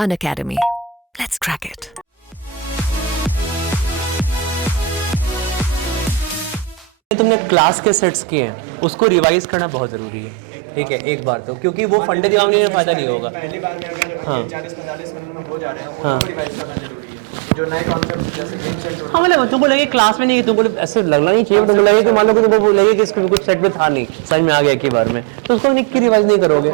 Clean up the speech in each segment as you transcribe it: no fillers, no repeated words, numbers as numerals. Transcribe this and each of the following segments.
Unacademy. Let's crack it. तुमने class के sets किए हैं उसको रिवाइज करना बहुत ज़रूरी है, ठीक है, एक बार तो, क्योंकि वो फंडे दिमाग में फ़ायदा नहीं होगा। पहली बार में अगर हाँ 40-45 मिनट में हो जा रहे हैं हाँ उनको रिवाइज करना जरूरी है। जो नए कॉन्सेप्ट जैसे गेम सेट हाँ, मतलब तुमको लगे क्लास में नहीं, तुमको ऐसे लगना नहीं चाहिए, तुमको लगे कि मान लो कि तुमको लगे कि इसको कुछ सेट में था नहीं, समझ में आ गया एक ही बार में, तो उसको निक की रिवाइज नहीं करोगे।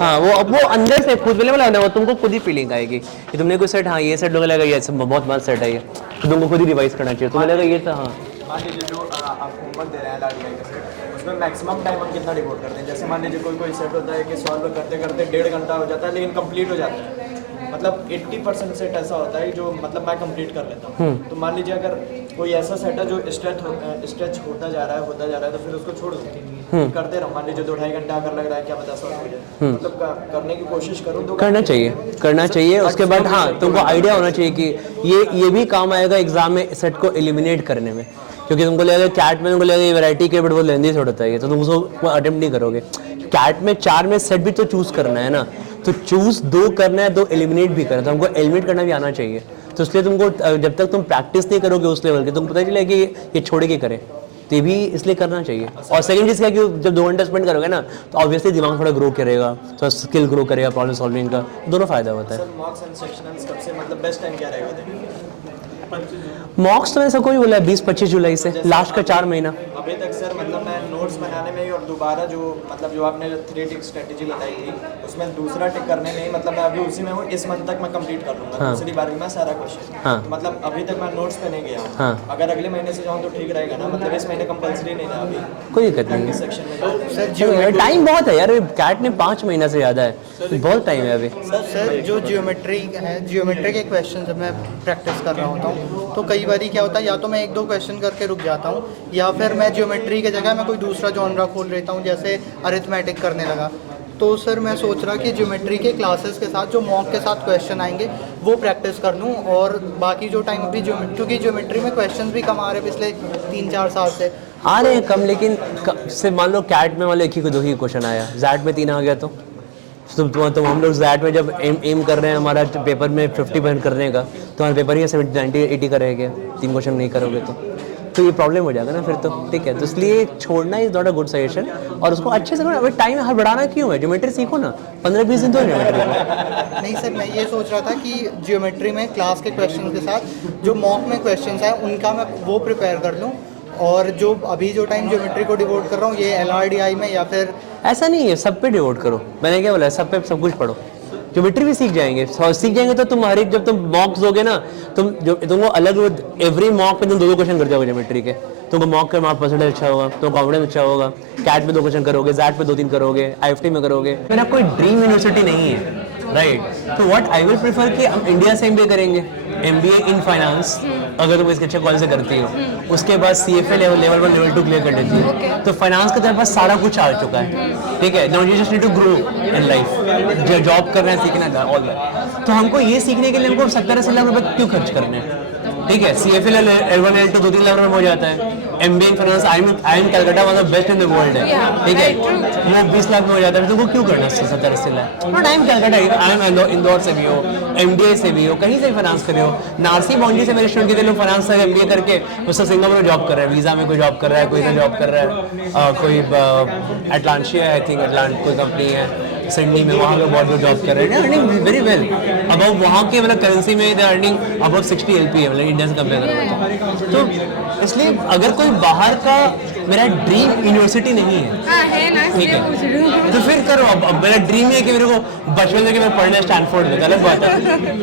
हाँ, वो अंदर से खुद मिले वाला, वो तुमको खुद ही फीलिंग आएगी कि तुमने कोई सेट, हाँ ये सेट लोग लगा ये बहुत मस्त सेट है ये, तो तुमको खुद ही रिवाइज करना चाहिए, तुम्हें लगा ये था। हाँ, मान लीजिए जो आप होमवर्क दे रहे हैं लाडीआई का सेट, उसमें मैक्सिमम टाइम हम कितना डिवोट करते हैं। जैसे मान लीजिए कोई सेट होता है कि सॉल्व करते करते 1.5 घंटा हो जाता है लेकिन कंप्लीट हो जाता है, मतलब 80% सेट ऐसा होता है जो मतलब मैं कंप्लीट कर लेता हूँ। तो मान लीजिए अगर कोई ऐसा सेट है जो स्ट्रेच होता जा रहा है तो फिर उसको छोड़ दो, करते रहो। मान लीजिए 2-2.5 घंटा अगर लग रहा है क्या पता सॉल्व हो जाए, मतलब करने की कोशिश करूँ तो करना चाहिए। उसके बाद हाँ, तुमको आइडिया होना चाहिए कि ये भी काम आएगा एग्जाम में सेट को एलिमिनेट करने में, क्योंकि तुमको लगेगा कैट में तुमको लगेगा ये वैरायटी के बट वो लेंदी सेट होता है, तो तुम उसको अटेम्प्ट नहीं करोगे। कैट में 4 में सेट भी तो चूज करना है ना, तो चूज 2 करना है, 2 एलिमिनेट भी करना है, तो हमको एलिमिनेट करना भी आना चाहिए। तो इसलिए तुमको जब तक तुम प्रैक्टिस नहीं करोगे उस लेवल के, तुमको पता चलेगा कि ये छोड़ के करे, तो ये भी इसलिए करना चाहिए। और सेकंड चीज़ क्या है कि जब 2 घंटा स्पेंड करोगे ना, तो ऑब्वियसली दिमाग थोड़ा ग्रो करेगा, थोड़ा स्किल ग्रो करेगा, प्रॉब्लम सॉल्विंग का दोनों फायदा होता है। मॉक्स एंड सेक्शनल्स कब से मतलब बेस्ट टाइम क्या रहेगा? मॉक्स तो मैंने सबको भी बोला है 20-25 जुलाई से, लास्ट का 4 महीना। अभी तक सर मतलब मैं नोट्स बनाने में ही और दोबारा जो आपने 3 टिक स्ट्रेटेजी बताई थी उसमें दूसरा टिक करने में ही, मतलब मैं अभी उसी में हूँ। इस मंथ तक मैं कंप्लीट कर लूँगा। हाँ। दूसरी बार भी मैं सारा क्वेश्चन। हाँ। तो मतलब अभी तक मैं नोट्स पे नहीं गया हूँ। हाँ। अगर अगले महीने से जाऊँ तो ठीक रहेगा ना, मतलब इस महीने कंपल्सरी नहीं ना अभी कोई दिक्कत नहीं है, सेक्शन में। टाइम बहुत है यार, कैट ने 5 महीना से ज़्यादा है, बहुत टाइम है अभी। सर जो जियोमेट्री के क्वेश्चन जब मैं प्रैक्टिस कर रहा होता हूँ तो कई बार क्या होता है, या तो मैं 1-2 क्वेश्चन करके रुक जाता हूँ, या फिर मैं जियोमेट्री की जगह मैं कोई दूसरा जॉनरा खोल लेता हूँ, जैसे अरिथमेटिक करने लगा। तो सर मैं सोच रहा कि ज्योमेट्री के क्लासेस के साथ जो मॉक के साथ क्वेश्चन आएंगे वो प्रैक्टिस कर लूँ, और बाकी जो टाइम अभी क्योंकि ज्योमेट्री में क्वेश्चन भी कम आ रहे पिछले 3-4 साल से आ रहे हैं कम, लेकिन से मान लो कैट में वाले 1 ही को 2 ही क्वेश्चन आया, जैट में 3 आ गया, तो हम लोग जैट में जब एम कर रहे हैं हमारा पेपर में 50% करने का, तो हमारा पेपर ही 70-90-80 का रह गया, 3 क्वेश्चन नहीं करोगे तो ये प्रॉब्लम हो जाएगा ना फिर, तो ठीक है। तो इसलिए छोड़ना is not a good suggestion, और उसको अच्छे से करो। टाइम हर बढ़ाना क्यों है, ज्योमेट्री सीखो ना, 15-20 दिन तो ज्योमेट्री को। नहीं सर, मैं ये सोच रहा था कि ज्योमेट्री में क्लास के क्वेश्चन के साथ जो मॉक में क्वेश्चन है उनका मैं वो प्रिपेयर कर लूँ, और जो अभी जो टाइम ज्योमेट्री को डिवोट कर रहा हूँ ये LRDI में, या फिर ऐसा नहीं है सब पे डिवोट करो, मैंने क्या बोला, सब पे सब कुछ पढ़ो, ज्योमेट्री भी सीख जाएंगे तो तुम हर एक, जब तुम मॉक्स दोगे ना, तुमको अलग एवरी मॉक पे तुम 2 क्वेश्चन कर जाओगे ज्योमेट्री के, तुमको मॉक का मार्क परसेंटेज अच्छा होगा, तो कॉन्फिडेंस अच्छा होगा, कैट में 2 क्वेश्चन करोगे, जैट पे 2-3 करोगे, IFT में करोगे। मेरा कोई ड्रीम यूनिवर्सिटी नहीं है, राइट, तो व्हाट आई विल प्रेफर कि हम इंडिया से MBA करेंगे, MBA इन फाइनेंस, अगर तुम इसके अच्छे कॉलेज से करती हो, उसके बाद CFA लेवल 1 लेवल 2 क्लियर कर लेती हो, तो फाइनेंस का तेरे पास सारा कुछ आ चुका है, ठीक है। Now you just need to grow in life, job करना है, सीखना है, ऑल दैट। तो हमको ये सीखने के लिए हमको 70-80 लाख रुपए क्यों खर्च करने हैं, ठीक है। CFA L1 L2 2-3 लाख रुपए में हो जाता है, MBA in finance I am Calcutta one of the best in the world है, ठीक है, वो 20 लाख में हो जाता है, तो वो क्यों करना 70-80 lakh. But I am Calcutta, I am Indore से भी हो, MDA से भी हो, कहीं से भी फाइनेंस करे हो, नारसी बाउंड्री से मेरे स्टूडेंट के लोग फाइनेंस से MBA करके उससे सिंगापुर में जॉब कर रहा है, वीज़ा में कोई जॉब कर रहा है, कोई जॉब कर रहा है, कोई एटलांटिया आई थिंक कोई कंपनी है सिडनी में, वहाँ पे बहुत लोग जॉब कर रहे हैं, अर्निंग वेरी वेल अबव वहाँ के, मतलब करेंसी में दे अर्निंग अबव 60 LPA, मतलब इंडिया से कंपेयर करोगे तो इसलिए अगर कोई बाहर का, मेरा ड्रीम यूनिवर्सिटी नहीं है, ठीक है, तो फिर करो। अब मेरा ड्रीम है कि मेरे को बचपन में कि मैं पढ़ना स्टैनफोर्ड में, अलग बात है,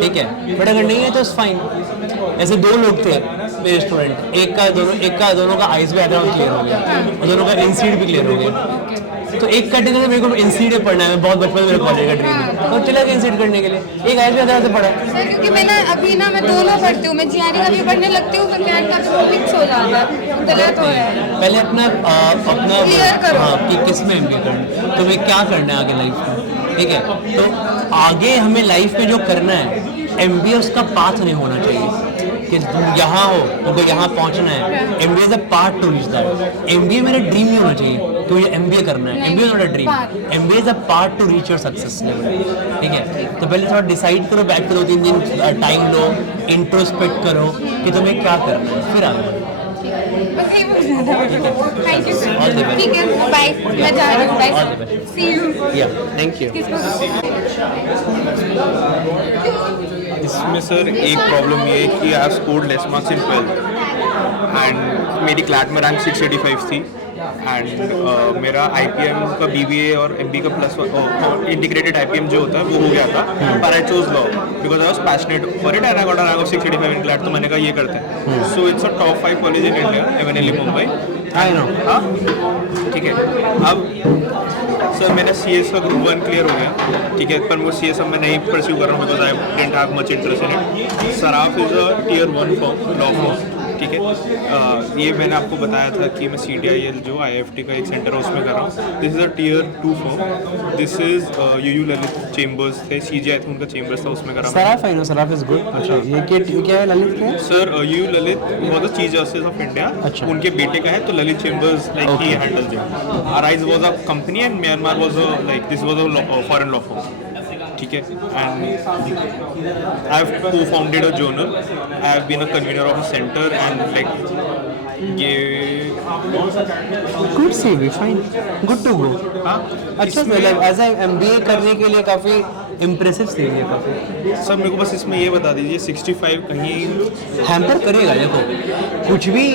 ठीक है, बट अगर नहीं है तो फाइन। ऐसे 2 लोग थे मेरे स्टूडेंट, एक का दोनों का आईज भी बैकग्राउंड क्लियर हो गया और दोनों का इंसीड भी क्लियर हो गया, तो एक कैटेगरी मेरे को इंसीड पढ़ना है, बहुत बचपन में मेरे कॉलेज का ड्रीम है, तो चला गया इंसीड करने के लिए, एक आईज भी आधार से पढ़ा सर, क्योंकि मैं ना अभी ना मैं दोनों पढ़ती हूँ, मैं GRE का भी पढ़ने लगती हूँ, तो कैट का भी फिक्स हो जाता है, गलत हो रहा है। पहले अपना क्लियर करो कि किस में MBA करना, तुम्हें क्या करना है आगे लाइफ में, ठीक है। तो आगे हमें लाइफ में जो करना है MBA उसका पाथ नहीं होना चाहिए, कि तुम यहाँ हो, तुमको यहाँ पहुँचना है। MBA is a part two reach that. MBA मेरा ड्रीम नहीं होना चाहिए कि मुझे MBA करना है। MBA not a dream, MBA is a part two reach your success level. ठीक है, तो पहले थोड़ा डिसाइड करो, बैठ करो 3 दिन टाइम लो, इंट्रोस्पेक्ट करो कि तुम्हें क्या करना है, फिर आगे बढ़ो। Thank you All the best. ठीक है, बाय, मैं जा रही हूँ, All the bye, best. See you. या थैंक यू। इसमें सर एक प्रॉब्लम ये है कि I scored less marks in 12th and मेरी क्लैट में रैंक 685 थी एंड मेरा IPM का BBA और MB का प्लस इंटीग्रेटेड IPM जो होता है वो हो गया था, पर I chose law because I was passionate for it and I got a rank of 685 in CLAT, तो मैंने कहा ये करते हैं। So it's a top 5 college in India, MNLE Mumbai. I know. हाँ ठीक है। अब सर मेरा CS का ग्रुप 1 क्लियर हो गया, ठीक है, पर वो CS अब मैं नहीं परस्यू कर रहा हूँ because I didn't have much interest in it. Saraf is a Tier 1 form, law form, ठीक है। ये मैंने आपको बताया था कि मैं CTIL जो IIFT का एक सेंटर है उसमें कर रहा हूँ। This is a Tier 2 form, this is UU Lalit chambers थे, CGI था उनका चेम्बर्स था, उसमें करा। Saraf I know, Saraf is good. अच्छा, ये क्या है, ललित क्या है? सर UU ललित वो the chief justice of India, अच्छा। उनके बेटे का है, तो Lalit chambers like he handles it. Arise was a company and Myanmar was a like this was a foreign law form, ठीक है। And I have co-founded a journal, I have been a convener of a center and like ये good CV, fine, good to go. हाँ अच्छा, मतलब as a MBA करने के लिए काफ़ी इम्प्रेसिव CV है काफ़ी। सर मेरे को बस इसमें ये बता दीजिए 65 कहीं हैम्पर करेगा, देखो कुछ भी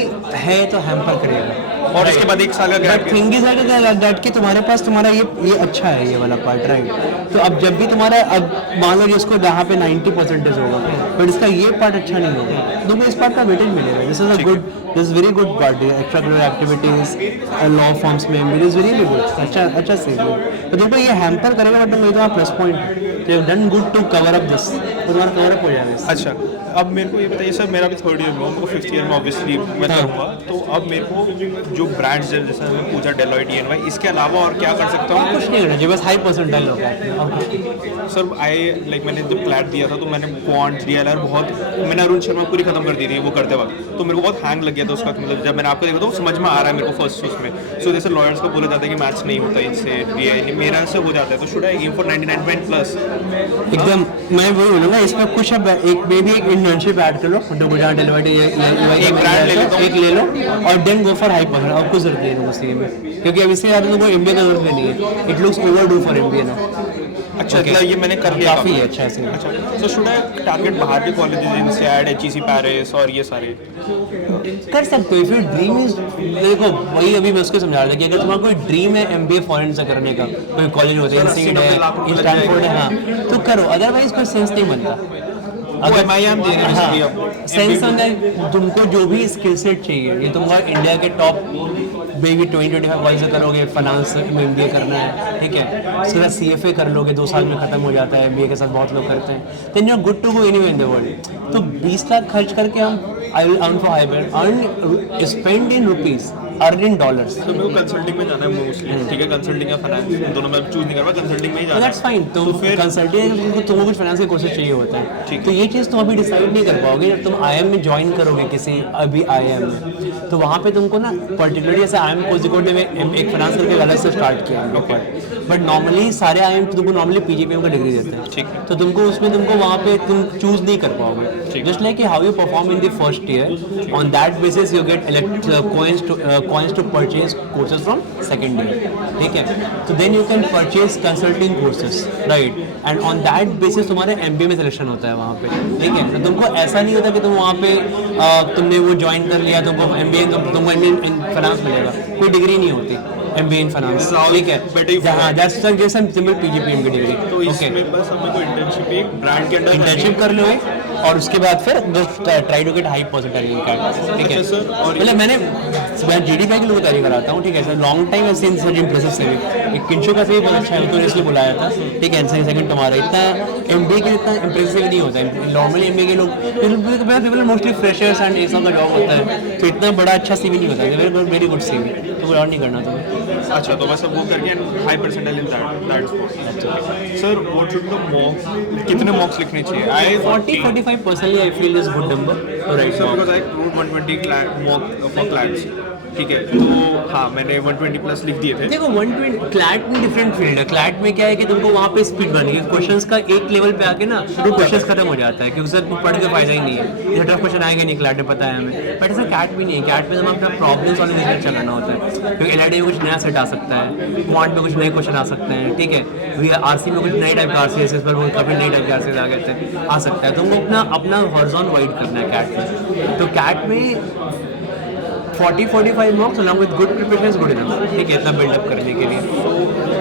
है तो हैम्पर करेगा। और इसके बाद 1 साल का gap. But thing is that कि तुम्हारे पास तुम्हारा ये अच्छा है ये वाला पार्ट, राइट। तो अब जब भी तुम्हारा, अब मान लो जिसको जहाँ पे 90% होगा, बट इसका ये पार्ट अच्छा नहीं होगा, तुमको इस पार्ट का वेटेज मिलेगा। This is a good, this is very good part, extra curricular activities, law forms में इट इज वेरी गुड, अच्छा CV। तो तुमको ये हैम्पर करेगा, बट तुम्हारा plus point done good to cover up this, तो तुम्हारा कवर अप हो जाएगा। अच्छा, अब मेरे को ये बताइए सर, मेरा भी 3rd ईयर में हूँ, मेरे को 5th ईयर में ऑब्वियसली मैं करूँगा, तो अब मेरे को जो ब्रांड्स जैसे मैंने पूछा डेलॉयट EY, इसके अलावा और क्या कर सकता हूँ? कुछ नहीं करना चाहिए, बस हाई परसेंटाइल होगा। सर मैंने जब फ्लैट दिया था तो मैंने क्वांट DLR बहुत, मैंने अरुण शर्मा पूरी खत्म कर दी थी वो करते वक्त, तो मेरे को बहुत हैंग लग गया था उसका, मतलब जब मैंने आपको देखा तो समझ में आ रहा है मेरे को फर्स्ट उसमें। सो जैसे लॉयर्स को बोला जाता है कि मैच नहीं होता इससे, DI मेरा से हो जाता है, तो शुड आई एम फॉर 99.+ एकदम, मैं वही बोलूँगा, इसमें कुछ अब एक इंटर्नशिप ऐड कर लो, गुजरात डेलॉयट एक brand ले लेता हूँ। एक ले लो और then go for high percent. अब कुछ जरूरत नहीं है तुमको CV में, क्योंकि अब इससे ज़्यादा तुमको MBA का जरूरत नहीं है। It looks over do for MBA ना। अच्छा, मतलब ये मैंने कर लिया, काफ़ी है अच्छा CV। अच्छा, सो शुड आई टारगेट बाहर के कॉलेजेस, INSEAD, HEC पेरिस और ये सारे? कर सकते हो। फिर ड्रीम इज, देखो वही अभी मैं उसको समझा रहा था कि अगर तुम्हारा कोई ड्रीम है MBA फॉरेन से करने का, कोई कॉलेज होता है, इंस्टीट्यूट है, स्टैनफोर्ड है, हाँ, तो करो, अदरवाइज कोई सेंस नहीं बनता। अगर MIM दे रहे हैं अब सेंस अंदर तुमको जो भी स्किल सेट चाहिए, ये तुमको इंडिया के टॉप बेबी 20-25 कॉलेज से करोगे, फाइनेंस में MBA करना है, ठीक है, उसके बाद CFA कर लोगे, 2 साल में खत्म हो जाता है, MBA के साथ बहुत लोग करते हैं, then you are good to go anywhere in the world. तो 20 लाख खर्च करके हम I will earn for higher, earn spend in rupees, earn in dollars. तो मेरे को कंसल्टिंग में जाना है मोस्टली, ठीक है, कंसल्टिंग या फाइनेंस दोनों में चूज नहीं कर रहा, कंसल्टिंग में ही जाना है। That's fine. तो फिर कंसल्टिंग तुमको कुछ फाइनेंस के कोर्सेज चाहिए होता है, ठीक है। तो ये चीज़ तुम अभी डिसाइड नहीं कर पाओगे। जब तुम IIM में ज्वाइन करोगे किसी अभी IIM में, तो वहाँ पे तुमको ना पर्टिकुलरली जैसे IIM कोझिकोड में एक फाइनेंस करके अलग से स्टार्ट किया हम लोग पर, बट नॉर्मली सारे IIM तुमको नॉर्मली PGPM का डिग्री देते हैं, ठीक है। तो तुमको उसमें तुमको वहाँ पे तुम चूज नहीं कर पाओगे। Just like how you perform in the first year, on that basis you get coins to purchase courses from second year, ठीक है। तो then you can purchase consulting courses, right, and on that basis तुम्हारे MBA में selection होता है वहाँ पे, ठीक है। तो तुमको ऐसा नहीं होता कि तुम वहाँ पे तुमने वो ज्वाइन कर लिया, तुमको MBA इन फाइनेंस मिलेगा, कोई डिग्री नहीं होती MBA इन फाइनेंस, ठीक है। हाँ, दैट्स सिंपल PGPM की डिग्री। तो इसमें बस हमें कोई इंटर्नशिप, एक ब्रांड के अंदर इंटर्नशिप कर लो और उसके बाद फिर try to get high percentile in card, ठीक है। सर, और मतलब मैं GDPI के लोगों की तैयारी कराता हूँ, ठीक है सर। लॉन्ग टाइम ऐसे इन सच इम्प्रेसिव से भी एक किंशो का से भी बहुत अच्छा है, तो इसलिए बुलाया था, ठीक है। सेकंड तुम्हारा इतना MBA के इतना इम्प्रेसिव नहीं होता है नॉर्मली। MBA के लोग मोस्टली फ्रेशर्स एंड ऐसा का जॉब होता है, तो इतना बड़ा अच्छा CV नहीं होता है। वेरी गुड CV, तो और नहीं करना तुम्हें। अच्छा, तो बस अब वो करके high percentile in that sir what should the mock, कितने मॉक्स लिखने चाहिए? आई 40-45 personally I feel is good number right sir because I wrote 120 mock for CLATs, ठीक है, तो हाँ मैंने 120 प्लस लिख दिए थे। देखो 120 क्लैट में डिफरेंट फील्ड है। क्लैट में क्या है कि तुमको वहाँ पे स्पीड बनेगी, क्वेश्चंस का एक लेवल पे आके ना तो क्वेश्चंस खत्म हो जाता है, क्योंकि सर पढ़ के फायदा ही नहीं है, ये टफ क्वेश्चन आएगा नहीं क्लैट में, पता है हमें। बट ऐसा कैट भी नहीं है, कैट में हमें अपना प्रॉब्लम सॉल्विंग रिसर्च करना होता है, क्योंकि एलआईडी में कुछ नया सेट आ सकता है, क्वांट में कुछ नए क्वेश्चन आ सकते हैं, ठीक है, आरसी में कुछ नए टाइप का आरसीएस पर काफी नए टाइप के आरसीएस आ गए थे, आ सकता है। तुमको अपना हॉरिजॉन वाइड करना है कैट में। तो कैट में 40-45 marks along with good preparation is good enough, ठीक है, इतना बिल्डअप करने के लिए।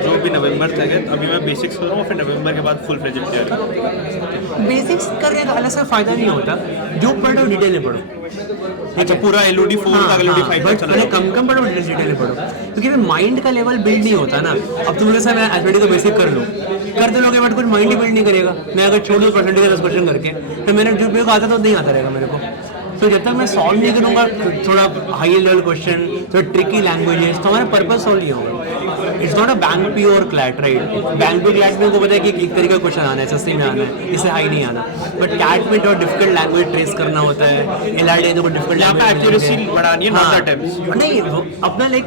जो भी नवंबर तक है, अभी मैं बेसिक्स कर रहा हूँ, फिर नवंबर के बाद फुल फ्लेजेड तैयारी। बेसिक्स करने का अलग से फायदा नहीं होता, जो पढ़ो डिटेल में पढ़ो। अच्छा, पूरा एलओडी 4 का एलओडी 5 तक चला पहले कम पढ़ो, डिटेल में पढ़ो, क्योंकि माइंड का लेवल बिल्ड नहीं होता ना। अब तुम जैसे मैं एथलेटिक को बेसिक कर लूँ, करते लोगे बट कुछ माइंड ही बिल्ड नहीं करेगा। मैं अगर छोड़ दूँ परसेंटेज 10 क्वेश्चन करके, तो मैंने जो मेरे को आता तो नहीं आता रहेगा मेरे को। तो जब तक मैं सॉल्व नहीं करूँगा थोड़ा हाई लेवल क्वेश्चन, थोड़ा ट्रिकी लैंग्वेजेस, तो हमारा पर्पस सॉल्व नहीं होगा। It's not a bank P or CLAT, right? Bank P CLAT में उनको पता है कि एक तरीके का क्वेश्चन आना है, सस्ते में आना है, इससे हाई नहीं आना। बट कैट में थोड़ा डिफिकल्ट लैंग्वेज ट्रेस करना होता है, एलआरडी को डिफिकल्ट एक्यूरेसी बढ़ानी है, नॉट द अटेम्प्ट्स। नहीं, अपना लाइक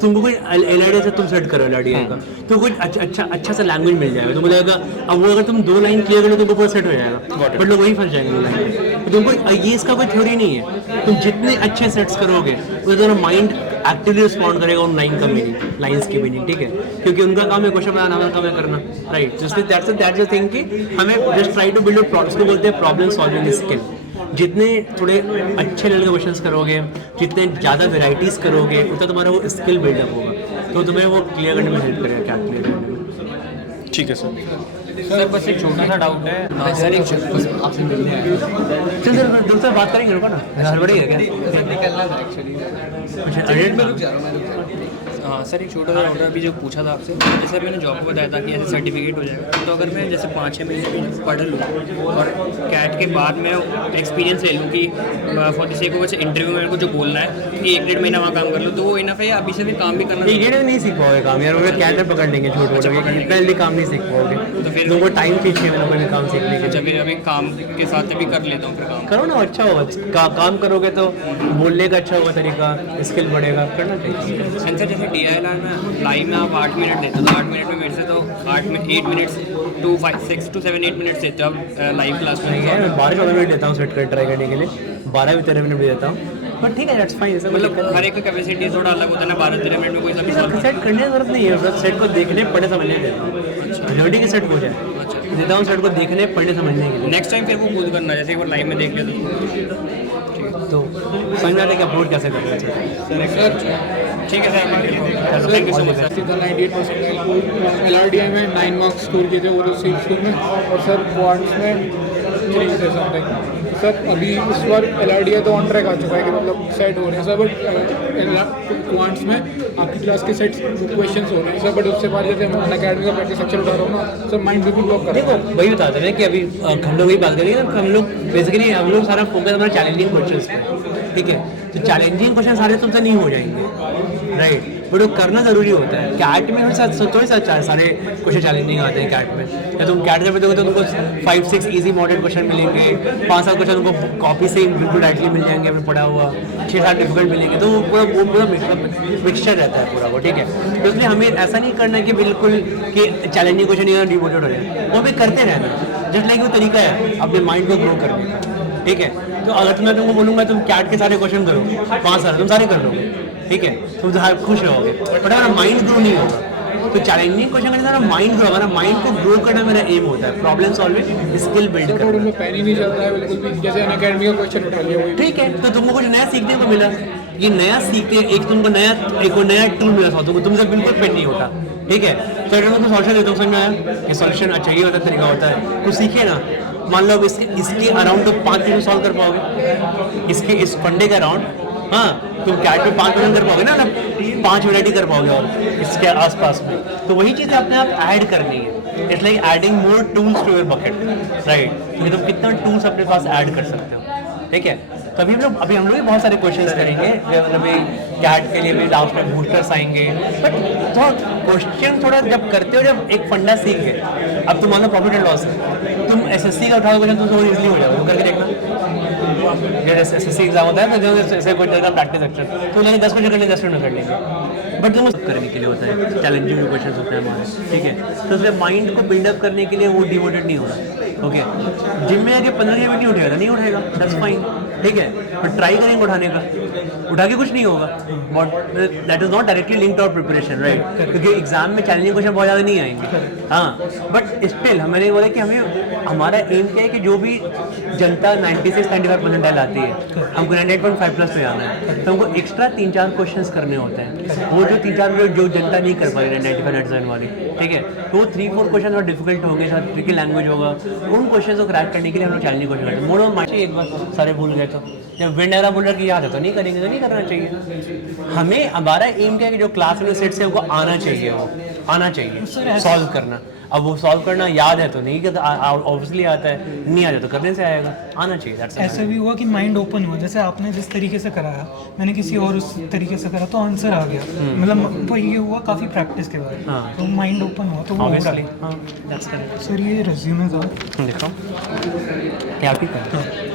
तुमको कोई एलआरडी से तुम सेट करो एलआरडी का, तो कुछ अच्छा सा लैंग्वेज मिल जाएगा, तुमको लगेगा अब वो अगर तुम 2 लाइन क्लियर करो तो तुमको पूरा सेट हो जाएगा, बट लोग वही फंस जाएंगे 2 लाइन। तो तुमको ये इसका कोई थ्योरी नहीं है, तुम जितने अच्छे सेट्स करोगे उतना तुम्हारा माइंड एक्टिवली रिस्पॉन्ड करेगा उन लाइन का मीनिंग, लाइंस की मीनिंग, ठीक है, क्योंकि उनका काम है क्वेश्चन बनाना, हमारा काम है करना, राइट? तो इसलिए दैट्स द थिंग कि हमें just try to build problems को बोलते हैं प्रॉब्लम सॉल्विंग स्किल। जितने थोड़े अच्छे लेवल के क्वेश्चंस करोगे, जितने ज़्यादा वेराइटीज़ करोगे, उतना तुम्हारा वो स्किल बिल्डअप होगा, तो तुम्हें वो क्लियर करने में हेल्प करेगा, क्या क्लियर करने में। ठीक है सर। सर बस एक छोटा सा डाउट है सर, एक आपसे मिलने आया चल सर दूसरा बात करेंगे, रुको ना, हड़बड़ी है क्या? निकलना था एक्चुअली, कुछ अर्जेंट में रुक जा रहा हूँ मैं। हाँ सर, एक छोटा सा डाउट है, अभी जो पूछा था आपसे, जैसे मैंने जॉब को बताया था कि ऐसे सर्टिफिकेट हो जाएगा, तो अगर मैं जैसे 5-6 महीने भी पढ़ लूँ और कैट के बाद मैं एक्सपीरियंस ले लूँ कि फॉर द सेक ऑफ वैसे इंटरव्यू में मेरे को जो बोलना है कि 1-1.5 महीना वहाँ काम कर लूँ, तो वो इनफ है या अभी से भी काम भी करना? एक डेढ़ नहीं सीख पाओगे काम यार, वो कैट में पकड़ लेंगे छोटे छोटे, इतना जल्दी काम नहीं सीख पाओगे, तो फिर तुमको टाइम चाहिए 6 महीनों में काम सीखने के। जब अभी काम के साथ भी कर लेता हूँ, फिर काम करो ना, अच्छा होगा, काम करोगे तो बोलने का अच्छा होगा तरीका, स्किल बढ़ेगा, करना चाहिए। सर जैसे DILR में लाइव में आप 8 मिनट देते हो, तो 8 मिनट में मेरे से तो 8 मिनट्स to 6 to 7-8 मिनट्स देते हो आप लाइव क्लास में। नहीं है, मैं 12-14 मिनट देता हूँ सेट कर ट्राई करने के लिए, 12-13 मिनट भी देता हूँ, पर ठीक है, दैट्स फाइन। मतलब हर एक का कैपेसिटी थोड़ा अलग होता है ना, 12-13 मिनट में कोई सा सेट करने की जरूरत नहीं है, मतलब सेट को देखने पढ़ने समझने देता हूँ, रेडी के सेट हो जाए देता हूँ, सेट को देखने पढ़ने समझने के लिए। नेक्स्ट टाइम फिर वो खुद करना, जैसे एक बार लाइव में देख लिया तो समझ में आता है कि अपलोड कैसे करना चाहिए। सर ठीक है sir, thank you so much sir. 98% LRDI में 9 मार्क्स स्कोर किए थे वो सीट स्कूल में, और सर क्वांट्स में 3 थे समथिंग। सर अभी इस बार LRDI तो ऑन ट्रैक आ चुका है कि मतलब सेट हो रहे हैं सर, बट क्वांट्स में आपकी क्लास के सेट क्वेश्चंस हो रहे हैं सर, बट उससे बाद जैसे मैं अनअकैडमी का प्रैक्टिस स्ट्रक्चर उठा रहा हूँ ना सर, माइंड बिल्कुल ब्लॉक कर रहा है। देखो वही बताते हैं कि अभी हम लोग वही बात करेंगे ना, हम लोग बेसिकली हम लोग सारा फोकस हमारा चैलेंजिंग क्वेश्चंस पे, ठीक है, तो चैलेंजिंग क्वेश्चन सारे तुमसे नहीं हो जाएंगे, राइट? बट वो करना जरूरी होता है। कैट में थोड़ी सा सारे क्वेश्चन चैलेंजिंग आते हैं कैट में, या तुम कैट जब देखोगे तो तुमको 5-6 इजी मॉडल क्वेश्चन मिलेंगे, 5-7 क्वेश्चन तुमको कॉपी से बिल्कुल डायरेक्टली मिल जाएंगे, अभी पढ़ा हुआ 6-7 डिफिकल्ट मिलेंगे, तो वो पूरा मिक्सचर रहता है पूरा वो, ठीक है। तो इसलिए हमें ऐसा नहीं करना कि बिल्कुल कि चैलेंजिंग क्वेश्चन यहाँ डिमोटिवेट हो जाए, वो भी करते रहना, जस्ट लाइक वो तरीका है अपने माइंड को ग्रो करने का, ठीक है। तो अगर मैं तुमको बोलूँगा तुम कैट के सारे क्वेश्चन करो 5 साल, तुम सारे कर लोगे, ठीक है, तुम तो खुश रहोगे, बट हमारा माइंड ग्रो नहीं होगा। तो चैलेंजिंग क्वेश्चन करने से हमारा माइंड ग्रो, हमारा माइंड को ग्रो करना मेरा एम होता है, problem solving skill build sir करना। उनमें पेन ही नहीं चलता है बिल्कुल भी, जैसे अनअकैडमी का क्वेश्चन उठा लिया वही। ठीक है, तो तुमको कुछ नया सीखने को मिला, ये नया सीखते एक तुमको नया टूल मिला था तुमसे बिल्कुल पेन नहीं होता, ठीक है। तो अगर मैं तो सॉल्यूशन देता हूँ, समझ में आया कि सॉल्यूशन अच्छा ये होता तरीका होता है, तो सीखे ना। मान लो इसके अराउंड तो 5 मिनट सॉल्व कर पाओगे, इसके इस फंडे का अराउंड, हाँ तुम कैट में 5 मिनट कर पाओगे ना, 5 मिनट ही कर पाओगे, और इसके आसपास में तो वही चीज़ अपने आप ऐड करनी है। It's like adding more tools to your bucket, right? कि तुम कितना टूल्स अपने पास ऐड कर सकते हो, ठीक है। तो अभी हम लोग भी बहुत सारे क्वेश्चंस करेंगे, मतलब कैट के लिए भी लास्ट में बूस्टर्स आएंगे, बट थोड़ा क्वेश्चन थोड़ा जब करते हो, जब एक फंडा सीख गए, अब तुम मान लो प्रॉफिट एंड लॉस है, तुम एसएससी का उठाओ क्वेश्चन, तुम थोड़ा इजीली हो जाएगा, तुम करके देखना। जैसे एसएससी एग्जाम होता है तो ऐसे कुछ जगह प्रैक्टिस सेक्शन तो लेकिन 10 क्वेश्चन करने 10 मिनट में कर लेंगे, बट तुम करने के लिए होता है, चैलेंजिंग जो क्वेश्चन होते हैं हमारे, ठीक है। तो उसमें माइंड को बिल्डअप करने के लिए वो डिमोटिवेट नहीं हो रहा, ओके। जिम में आके 15 मिनट नहीं उठेगा, नहीं उठेगा, दैट्स फाइन, ठीक है, पर ट्राई करेंगे उठाने का, उठा के कुछ नहीं होगा, but that is not directly linked to our preparation, right, क्योंकि एग्जाम में चैलेंजिंग क्वेश्चन बहुत ज़्यादा नहीं आएंगे, हाँ, बट स्टिल मैंने बोला कि हमें हमारा एम क्या है कि जो भी जनता 96-95% आती है, हमको 98.5 प्लस पे आना है, तो हमको एक्स्ट्रा 3-4 क्वेश्चंस करने होते हैं, वो जो 3-4 जो जनता नहीं कर पाई 95% वाली, ठीक है, तो वो 3-4 क्वेश्चन थोड़ा डिफिकल्ट होंगे, थोड़ा ट्रिकी लैंग्वेज होगा, उन क्वेश्चन को क्रैक करने के लिए हम लोग चैलेंजिंग क्वेश्चन करते हैं। मोड ऑफ माइंड एक बार सारे भूल गए तो जब विंड एरा बोल रहा कि याद है तो नहीं करेंगे, तो नहीं करना चाहिए। हमें हमारा एम क्या है कि जो क्लास में सेट्स है वो आना चाहिए, वो आना चाहिए सॉल्व करना। अब वो सॉल्व करना याद है तो नहीं करता, ऑब्वियसली आता है, नहीं आ जाए तो करने से आएगा, आना चाहिए। दैट्स ऐसा भी हुआ कि माइंड ओपन हुआ, जैसे आपने जिस तरीके से कराया, मैंने किसी और उस तरीके से करा तो आंसर आ गया, मतलब वो ये हुआ काफ़ी प्रैक्टिस के बाद, तो माइंड ओपन हुआ तो वो ऑब्वियसली, होगा। हाँ, दैट्स करेक्ट। सर ये रेज्यूमे था, देखो क्या ठीक है।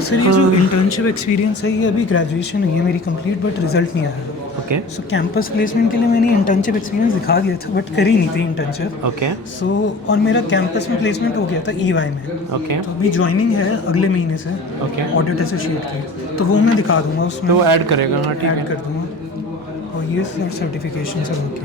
सर ये जो इंटर्नशिप एक्सपीरियंस है ये अभी ग्रेजुएशन हुई है मेरी कंप्लीट, बट रिजल्ट नहीं आया। ओके सो कैंपस प्लेसमेंट के लिए मैंने इंटर्नशिप एक्सपीरियंस दिखा दिया था, बट करी नहीं थी इंटर्नशिप। ओके सो और मेरा कैंपस में प्लेसमेंट हो गया था EY में। ओके तो अभी ज्वाइनिंग है अगले महीने से, ओके ऑडिट एसोसिएट की, तो वो मैं दिखा दूंगा उसमें, तो वो ऐड करेगा, हाँ ठीक ऐड है। कर दूंगा। और ये सर सर्टिफिकेशन सब होती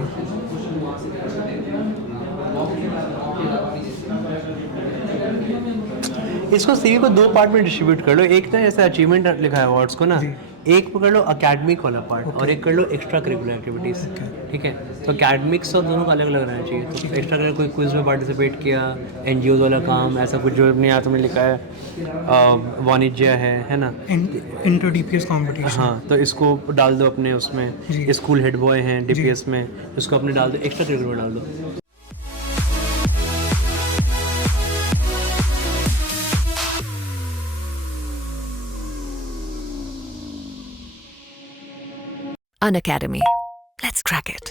इसको सीवी को 2 पार्ट में डिस्ट्रीब्यूट कर लो, एक ना जैसे अचीवमेंट लिखा है अवार्ड्स को ना, एक पकड़ लो अकेडमिक वाला पार्ट, और एक कर लो एक्स्ट्रा करिकुलर एक्टिविटीज़, ठीक है। तो अकेडमिक्स और दोनों को अलग अलग रहना चाहिए। तो एक्स्ट्रा करिकुलर कोई क्विज में पार्टिसिपेट किया, NGOs वाला काम, ऐसा कुछ जो अपने हाथ में लिखा है, वाणिज्य है ना, इंटर DPS कॉम्पिटिशन। हाँ, तो इसको डाल दो अपने उसमें, स्कूल हेड बॉय हैं DPS में, इसको अपने डाल दो, एक्स्ट्रा करिकुलर डाल दो। Unacademy. Let's crack it.